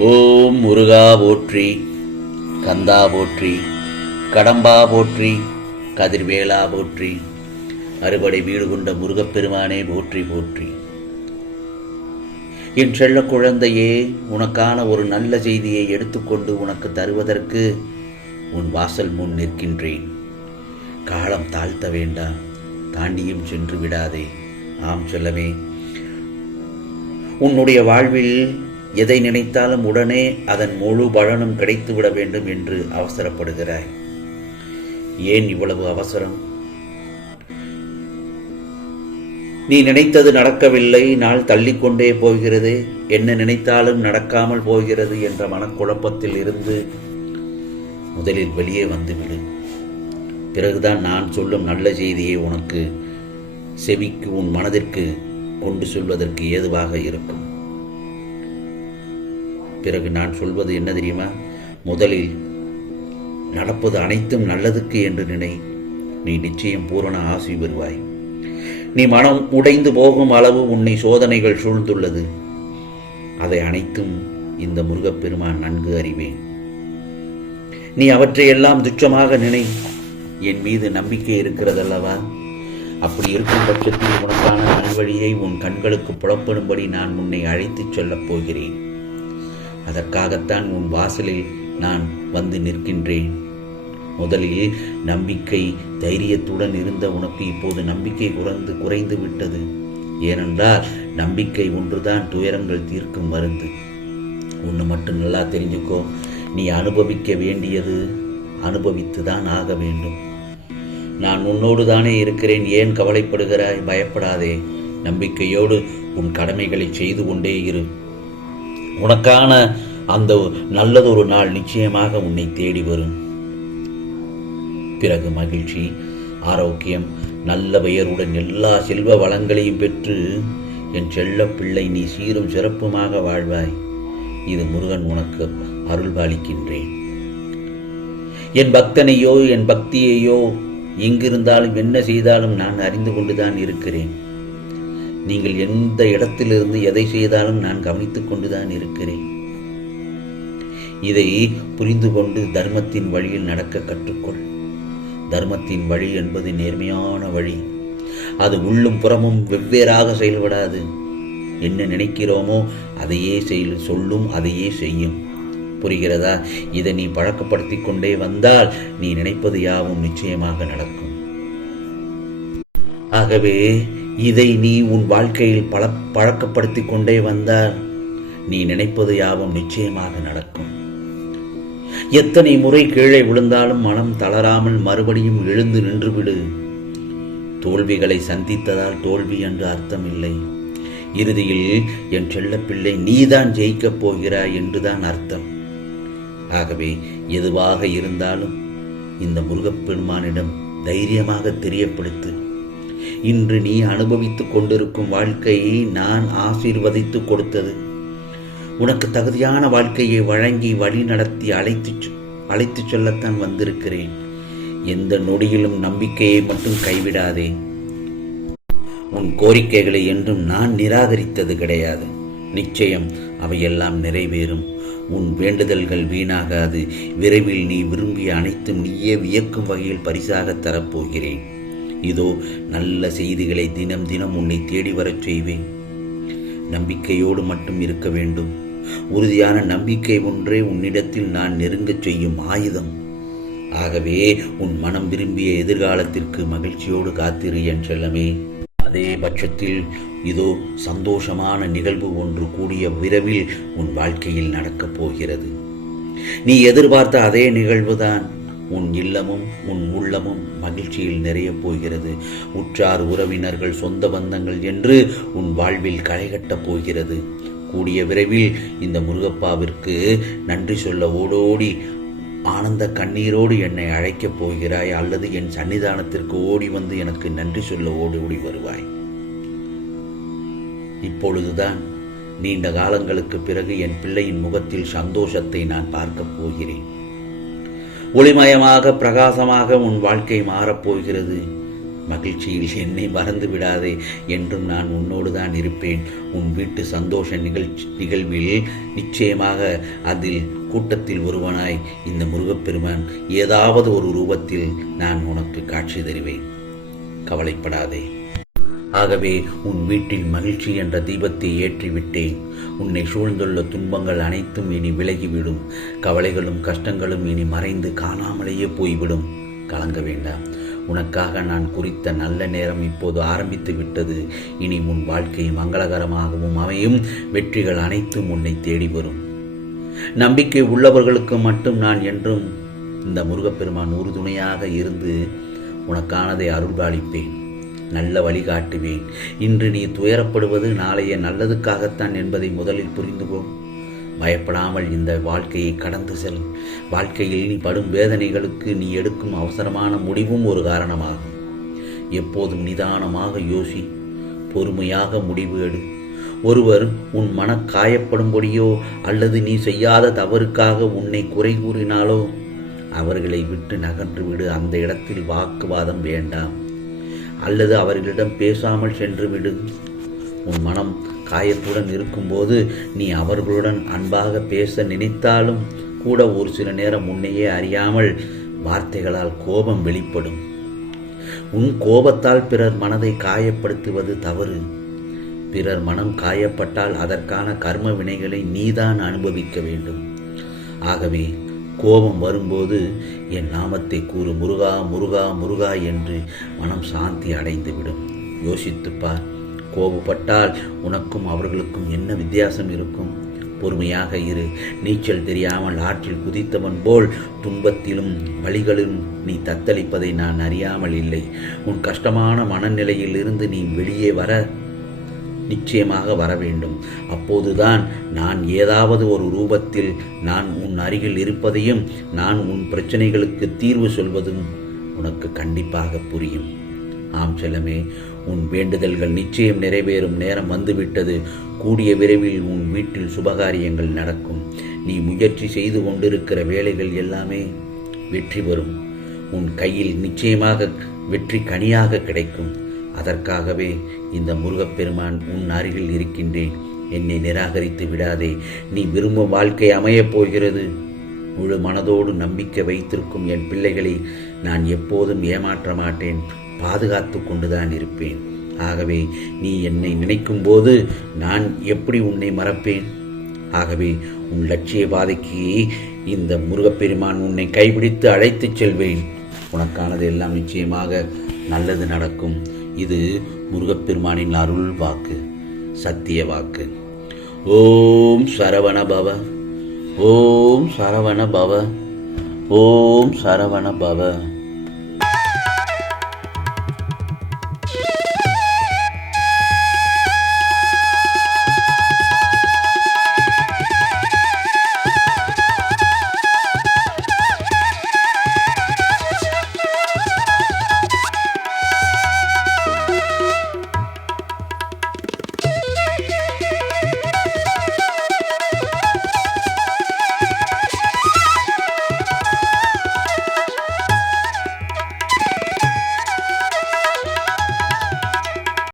ஓம் முருகா போற்றி, கந்தா போற்றி, கடம்பா போற்றி, கதிர்வேலா போற்றி, அறுபடை வீடு கொண்ட முருகப்பெருமானே போற்றி போற்றி. என் செல்ல குழந்தையே, உனக்கான ஒரு நல்ல செய்தியை எடுத்துக்கொண்டு உனக்கு தருவதற்கு உன் வாசல் முன் நிற்கின்றேன். காலம் தாழ்த்த வேண்டாம், தாண்டியும் சென்று விடாதே. ஆம் செல்லமே, உன்னுடைய வாழ்வில் எதை நினைத்தாலும் உடனே அதன் முழு பலனும் கிடைத்துவிட வேண்டும் என்று அவசரப்படுகிறாய். ஏன் இவ்வளவு அவசரம்? நீ நினைத்தது நடக்கவில்லை, நாள் தள்ளிக்கொண்டே போகிறது, என்ன நினைத்தாலும் நடக்காமல் போகிறது என்ற மனக்குழப்பத்தில் இருந்து முதலில் வெளியே வந்துவிடு. பிறகுதான் நான் சொல்லும் நல்ல செய்தியை உனக்கு செவிக்கு, உன் மனதிற்கு கொண்டு சொல்வதற்கு ஏதுவாக இருக்கும். பிறகு நான் சொல்வது என்ன தெரியுமா? முதலில் நடப்பது அனைத்தும் நல்லதுக்கு என்று நினை. நீ நிச்சயம் பூரண ஆசி பெறுவாய். நீ மனம் உடைந்து போகும் அளவு உன்னை சோதனைகள் சூழ்ந்துள்ளது. அதை அனைத்தும் இந்த முருகப்பெருமான் நன்கு அறிவேன். நீ அவற்றையெல்லாம் துச்சமாக நினை. என் மீது நம்பிக்கை இருக்கிறதல்லவா? அப்படி இருக்கும் பட்சத்தில் உனக்கான நல்வழியை உன் கண்களுக்கு புலப்படும்படி நான் உன்னை அழைத்துச் செல்லப் போகிறேன். அதற்காகத்தான் உன் வாசலில் நான் வந்து நிற்கின்றேன். முதலில் நம்பிக்கை, தைரியத்துடன் இருந்த உனக்கு இப்போது நம்பிக்கை குறைந்து விட்டது. ஏனென்றால் நம்பிக்கை ஒன்றுதான் துயரங்கள் தீர்க்கும் மருந்து. ஒன்று மட்டும் நல்லா தெரிஞ்சுக்கோ, நீ அனுபவிக்க வேண்டியது அனுபவித்துதான் ஆக வேண்டும். நான் உன்னோடு தானே இருக்கிறேன், ஏன் கவலைப்படுகிறாய்? பயப்படாதே. நம்பிக்கையோடு உன் கடமைகளை செய்து கொண்டே இரு. உனக்கான அந்த நல்லதொரு நாள் நிச்சயமாக உன்னை தேடி வரும். பிறகு மகிழ்ச்சி, ஆரோக்கியம், நல்ல பெயருடன் எல்லா செல்வ வளங்களையும் பெற்று என் செல்ல பிள்ளை நீ சீரும் சிறப்புமாக வாழ்வாய். இது முருகன் உனக்கு அருள்பாலிக்கின்றேன். என் பக்தனையோ என் பக்தியையோ எங்கிருந்தாலும் என்ன செய்தாலும் நான் அறிந்து கொண்டுதான் இருக்கிறேன். நீங்கள் எந்த இடத்திலிருந்து எதை செய்தாலும் நான் கவனித்துக் கொண்டுதான் இருக்கிறேன். இதை புரிந்து கொண்டு தர்மத்தின் வழியில் நடக்க கற்றுக்கொள். தர்மத்தின் வழி என்பது நேர்மையான வழி. அது உள்ளும் புறமும் வெவ்வேறாக செயல்படாது. என்ன நினைக்கிறோமோ அதையே சொல்லும், அதையே செய்யும். புரிகிறதா? இதை நீ பழக்கப்படுத்தி கொண்டே வந்தால் நீ நினைப்பது யாவும் நிச்சயமாக நடக்கும். ஆகவே இதை நீ உன் வாழ்க்கையில் பழக்கப்படுத்தி கொண்டே வந்தால் நீ நினைப்பது யாவும் நிச்சயமாக நடக்கும். எத்தனை முறை கீழே விழுந்தாலும் மனம் தளராமல் மறுபடியும் எழுந்து நின்றுவிடு. தோல்விகளை சந்தித்ததால் தோல்வி என்று அர்த்தமில்லை. இறுதியில் என் செல்ல பிள்ளை நீதான் ஜெயிக்கப் போகிறாய் என்றுதான் அர்த்தம். ஆகவே எதுவாக இருந்தாலும் இந்த முருகப்பெருமானிடம் தைரியமாக தெரியப்படுத்து. இன்று நீ அனுபவித்துக் கொண்டிருக்கும் வாழ்க்கையை நான் ஆசீர்வதித்து கொடுத்தது. உனக்கு தகுதியான வாழ்க்கையை வழங்கி வழி நடத்தி அழைத்து சொல்லத்தான் வந்திருக்கிறேன். எந்த நொடியிலும் நம்பிக்கையை மட்டும் கைவிடாதே. உன் கோரிக்கைகளை என்றும் நான் நிராகரித்தது கிடையாது. நிச்சயம் அவையெல்லாம் நிறைவேறும். உன் வேண்டுதல்கள் வீணாகாது. விரைவில் நீ விரும்பிய அனைத்தும் நீயே வியக்கும் வகையில் பரிசாக தரப்போகிறேன். இதோ நல்ல செய்திகளை தினம் தினம் உன்னை தேடி வரச் செய்வேன். நம்பிக்கையோடு மட்டும் இருக்க வேண்டும். உறுதியான நம்பிக்கை ஒன்றே உன்னிடத்தில் நான் நெருங்கச் செய்யும் ஆயுதம். ஆகவே உன் மனம் விரும்பிய எதிர்காலத்திற்கு மகிழ்ச்சியோடு காத்திரு என் செல்லமே. அதே பட்சத்தில் இதோ சந்தோஷமான நிகழ்வு ஒன்று கூடிய விரைவில் உன் வாழ்க்கையில் நடக்கப் போகிறது. நீ எதிர்பார்த்த அதே நிகழ்வுதான். உன் இல்லமும் உன் உள்ளமும் மகிழ்ச்சியில் நிறையப் போகிறது. உற்றார் உறவினர்கள், சொந்த பந்தங்கள் என்று உன் வாழ்வில் களைகட்டப் போகிறது. கூடிய விரைவில் இந்த முருகப்பாவிற்கு நன்றி சொல்ல ஓடோடி ஆனந்த கண்ணீரோடு என்னை அழைக்கப் போகிறாய், அல்லது என் சன்னிதானத்திற்கு ஓடி வந்து எனக்கு நன்றி சொல்ல ஓடி வருவாய். இப்பொழுதுதான் நீண்ட காலங்களுக்கு பிறகு என் பிள்ளையின் முகத்தில் சந்தோஷத்தை நான் பார்க்கப் போகிறேன். ஒளிமயமாக பிரகாசமாக உன் வாழ்க்கை மாறப்போகிறது. மகிழ்ச்சியில் என்னை மறந்து விடாதே, என்றும் நான் உன்னோடு தான் இருப்பேன். உன் வீட்டு சந்தோஷ நிகழ்வில் நிச்சயமாக அதில் கூட்டத்தில் ஒருவனாய் இந்த முருகப்பெருமான் ஏதாவது ஒரு ரூபத்தில் நான் உனக்கு காட்சி தருவேன். கவலைப்படாதே. ஆகவே உன் வீட்டில் மகிழ்ச்சி என்ற தீபத்தை ஏற்றிவிட்டேன். உன்னை சூழ்ந்துள்ள துன்பங்கள் அனைத்தும் இனி விலகிவிடும். கவலைகளும் கஷ்டங்களும் இனி மறைந்து காணாமலேயே போய்விடும். கலங்க வேண்டாம். உனக்காக நான் குறித்த நல்ல நேரம் இப்போது ஆரம்பித்து விட்டது. இனி உன் வாழ்க்கை மங்களகரமாகவும் அமையும். வெற்றிகள் அனைத்தும் உன்னை தேடி வரும். நம்பிக்கை உள்ளவர்களுக்கு மட்டும் நான் என்றும் இந்த முருகப்பெருமான் உறுதுணையாக இருந்து உனக்கானதை அருள்பாலிப்பேன், நல்ல வழிகாட்டுவேன். இன்று நீ துயரப்படுவது நாளைய நல்லதுக்காகத்தான் என்பதை முதலில் புரிந்து கொள். பயப்படாமல் இந்த வாழ்க்கையை கடந்து செல். வாழ்க்கையில் நீ படும் வேதனைகளுக்கு நீ எடுக்கும் அவசரமான முடிவும் ஒரு காரணமாகும். எப்போதும் நிதானமாக யோசி, பொறுமையாக முடிவு எடு. ஒருவர் உன் மன காயப்படும்படியோ அல்லது நீ செய்யாத தவறுக்காக உன்னை குறை கூறினாலோ அவர்களை விட்டு நகன்று விடு. அந்த இடத்தில் வாக்குவாதம் வேண்டாம், அல்லது அவர்களிடம் பேசாமல் சென்று விடு. உன் மனம் காயத்துடன் இருக்கும்போது நீ அவர்களுடன் அன்பாக பேச நினைத்தாலும் கூட ஒரு சில நேரம் உன்னையே அறியாமல் வார்த்தைகளால் கோபம் வெளிப்படும். உன் கோபத்தால் பிறர் மனதை காயப்படுத்துவது தவறு. பிறர் மனம் காயப்பட்டால் அதற்கான கர்ம வினைகளை நீதான் அனுபவிக்க வேண்டும். ஆகவே கோபம் வரும்போது என் நாமத்தை கூறு, முருகா முருகா முருகா என்று மனம் சாந்தி அடைந்துவிடும். யோசித்துப்பார். கோபப்பட்டால் உனக்கும் அவர்களுக்கும் என்ன வித்தியாசம் இருக்கும்? பொறுமையாக இரு. நீச்சல் தெரியாமல் ஆற்றில் குதித்தவன் போல் துன்பத்திலும் வழிகளிலும் நீ தத்தளிப்பதை நான் அறியாமல் இல்லை. உன் கஷ்டமான மனநிலையில் இருந்து நீ வெளியே வர நிச்சயமாக வர வேண்டும். அப்போதுதான் நான் ஏதாவது ஒரு ரூபத்தில் நான் உன் அருகில் இருப்பதையும் நான் உன் பிரச்சனைகளுக்கு தீர்வு சொல்வதும் உனக்கு கண்டிப்பாக புரியும். ஆம் செல்லமே, உன் வேண்டுதல்கள் நிச்சயம் நிறைவேறும் நேரம் வந்துவிட்டது. கூடிய விரைவில் உன் வீட்டில் சுபகாரியங்கள் நடக்கும். நீ முயற்சி செய்து கொண்டிருக்கிற வேலைகள் எல்லாமே வெற்றி பெறும். உன் கையில் நிச்சயமாக வெற்றி கனியாக கிடைக்கும். அதற்காகவே இந்த முருகப்பெருமான் உன் அருகில் இருக்கின்றேன். என்னை நிராகரித்து விடாதே. நீ விரும்பும் வாழ்க்கை அமையப் போகிறது. முழு மனதோடு நம்பிக்கை வைத்திருக்கும் என் பிள்ளைகளை நான் எப்போதும் ஏமாற்ற மாட்டேன். பாதுகாத்து கொண்டுதான் இருப்பேன். ஆகவே நீ என்னை நினைக்கும் போது நான் எப்படி உன்னை மறப்பேன்? ஆகவே உன் லட்சிய பாதைக்கு இந்த முருகப்பெருமான் உன்னை கைபிடித்து அழைத்துச் செல்வேன். உனக்கானது எல்லாம் நிச்சயமாக நல்லது நடக்கும். இது முருகப்பெருமானின் அருள் வாக்கு, சத்திய வாக்கு. ஓம் சரவண பவ, ஓம் சரவண பவ, ஓம் சரவண பவ.